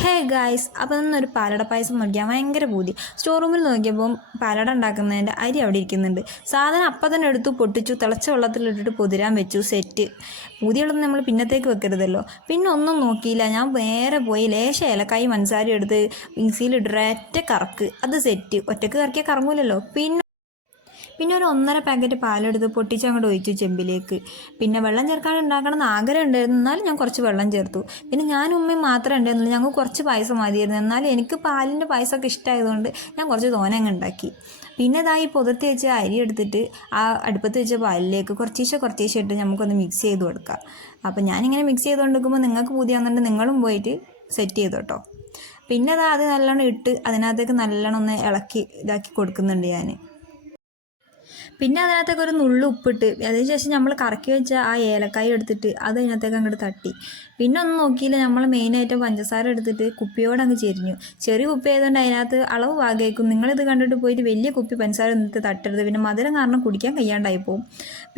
Hey guys, അപ്പോൾ ഇന്നൊരു പാലട പായസം നോക്കിയാൽ ഭയങ്കര പൂതി. സ്റ്റോർ റൂമിൽ നോക്കിയപ്പോൾ പാലട ഉണ്ടാക്കുന്നതിൻ്റെ അരി അവിടെ ഇരിക്കുന്നുണ്ട്. സാധനം അപ്പം തന്നെ എടുത്തു പൊട്ടിച്ചു, തിളച്ച വെള്ളത്തിലിട്ടിട്ട് പൊതിരാൻ വെച്ചു. സെറ്റ്. പൂതിയുള്ളത് നമ്മൾ പിന്നത്തേക്ക് വെക്കരുതല്ലോ. പിന്നെ ഒന്നും നോക്കിയില്ല, ഞാൻ നേരെ പോയി ലേശ ഏലക്കായി പഞ്ചസാര എടുത്ത് മിക്സിയിലിട്ട് ഒറ്റ കറക്ക്. അത് സെറ്റ്. ഒറ്റക്ക് കറക്കിയാൽ കറങ്ങൂലല്ലോ. പിന്നെ ഒരു 1.5 പാക്കറ്റ് പാലെടുത്ത് പൊട്ടിച്ചങ്ങോട്ട് ഒഴിച്ചു ചെമ്പിലേക്ക്. പിന്നെ വെള്ളം ചേർക്കാതെ ഉണ്ടാക്കണം എന്ന് ആഗ്രഹം ഉണ്ടായിരുന്നു, എന്നാലും ഞാൻ കുറച്ച് വെള്ളം ചേർത്തു. പിന്നെ ഞാനും ഉമ്മയും മാത്രമേ ഉണ്ടായിരുന്നുള്ളൂ. ഞങ്ങൾക്ക് കുറച്ച് പായസം മതിയായിരുന്നു. എന്നാലും എനിക്ക് പാലിൻ്റെ പായസമൊക്കെ ഇഷ്ടമായതുകൊണ്ട് ഞാൻ കുറച്ച് തോനങ്ങ് ഉണ്ടാക്കി. പിന്നെ ഇതായി പുതർത്തി വെച്ച അരി എടുത്തിട്ട് ആ അടുപ്പത്ത് വെച്ച പാലിലേക്ക് കുറച്ചീശെ ഇട്ട് നമുക്കൊന്ന് മിക്സ് ചെയ്ത് കൊടുക്കാം. അപ്പം ഞാനിങ്ങനെ മിക്സ് ചെയ്തുകൊണ്ടിരിക്കുമ്പോൾ നിങ്ങൾക്ക് പുതിയാണെന്നുണ്ടെങ്കിൽ നിങ്ങളും പോയിട്ട് സെറ്റ് ചെയ്തു കേട്ടോ. പിന്നെ അത് നല്ലോണം ഇട്ട് അതിനകത്തേക്ക് നല്ലോണം ഒന്ന് ഇളക്കി ഇതാക്കി കൊടുക്കുന്നുണ്ട് ഞാൻ. പിന്നെ അതിനകത്തേക്ക് ഒരു നുള്ളു ഉപ്പിട്ട് അതിനുശേഷം നമ്മൾ കറക്കി വെച്ച ആ ഏലക്കായ എടുത്തിട്ട് അത് അതിനകത്തേക്ക് അങ്ങോട്ട് തട്ടി. പിന്നെ ഒന്നും നോക്കിയില്ല, നമ്മൾ മെയിനായിട്ട് പഞ്ചസാര എടുത്തിട്ട് കുപ്പിയോട് അങ്ങ് ചെരിഞ്ഞു. ചെറിയ കുപ്പി ആയതുകൊണ്ട് അതിനകത്ത് അളവ് ഭാഗമായിരിക്കും. നിങ്ങളിത് കണ്ടിട്ട് പോയിട്ട് വലിയ കുപ്പി പഞ്ചസാര എന്നിട്ട് തട്ടരുത്, പിന്നെ മധുരം കാരണം കുടിക്കാൻ കഴിയാണ്ടായി പോകും.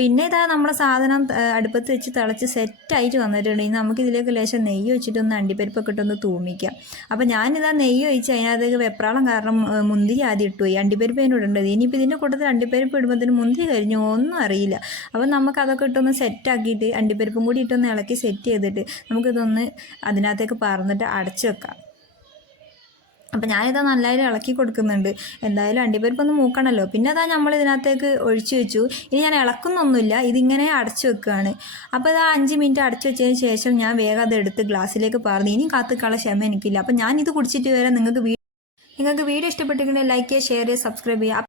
പിന്നെ നമ്മുടെ സാധനം അടുപ്പത്ത് വെച്ച് തിളച്ച് സെറ്റായിട്ട് വന്നിട്ടുണ്ട്. ഇനി നമുക്കിതിലേക്ക് ലേശം നെയ്യ് വെച്ചിട്ടൊന്ന് അണ്ടിപ്പരിപ്പൊക്കെ ഇട്ടൊന്ന് തൂമിക്കാം. അപ്പോൾ ഞാനിതാ നെയ്യ് ഒഴിച്ച് അതിനകത്തേക്ക് വെപ്രാളം കാരണം മുന്തിരി ആദ്യം ഇട്ടുപോയി. അണ്ടിപ്പരിപ്പ് അതിന് ഇടേണ്ടത്. ഇനിയിപ്പോൾ ഇതിൻ്റെ കൂട്ടത്തിൽ അണ്ടിപ്പരിപ്പ് ഇടുമ്പോൾ മുന്തിരി കരിഞ്ഞു ഒന്നും അറിയില്ല. അപ്പം നമുക്ക് അതൊക്കെ ഇട്ടൊന്ന് സെറ്റാക്കിയിട്ട് അണ്ടിപ്പരിപ്പും കൂടി ഇട്ടൊന്ന് ഇളക്കി സെറ്റ് ചെയ്തിട്ട് നമുക്കിതൊന്ന് അതിനകത്തേക്ക് പറന്നിട്ട് അടച്ചു വെക്കാം. അപ്പം ഞാനിതാ നല്ലതായിട്ട് ഇളക്കി കൊടുക്കുന്നുണ്ട്. എന്തായാലും അണ്ടിപ്പരിപ്പൊന്ന് മൂക്കണമല്ലോ. പിന്നെ നമ്മൾ ഇതിനകത്തേക്ക് ഒഴിച്ചു വെച്ചു. ഇനി ഞാൻ ഇളക്കുന്നൊന്നുമില്ല, ഇതിങ്ങനെ അടച്ചു വെക്കുകയാണ്. അപ്പോൾ 5 മിനിറ്റ് അടച്ചു വെച്ചതിന് ശേഷം ഞാൻ വേഗം അത് എടുത്ത് ഗ്ലാസ്സിലേക്ക് പറഞ്ഞു. ഇനി കാത്തുക്കാനുള്ള ക്ഷമ എനിക്കില്ല. അപ്പം ഞാനിത് കുടിച്ചിട്ട് വരാം. നിങ്ങൾക്ക് വീഡിയോ ഇഷ്ടപ്പെട്ടിട്ടുണ്ടെങ്കിൽ ലൈക്ക് ചെയ്യുക, ഷെയർ ചെയ്യുക, സബ്സ്ക്രൈബ് ചെയ്യുക.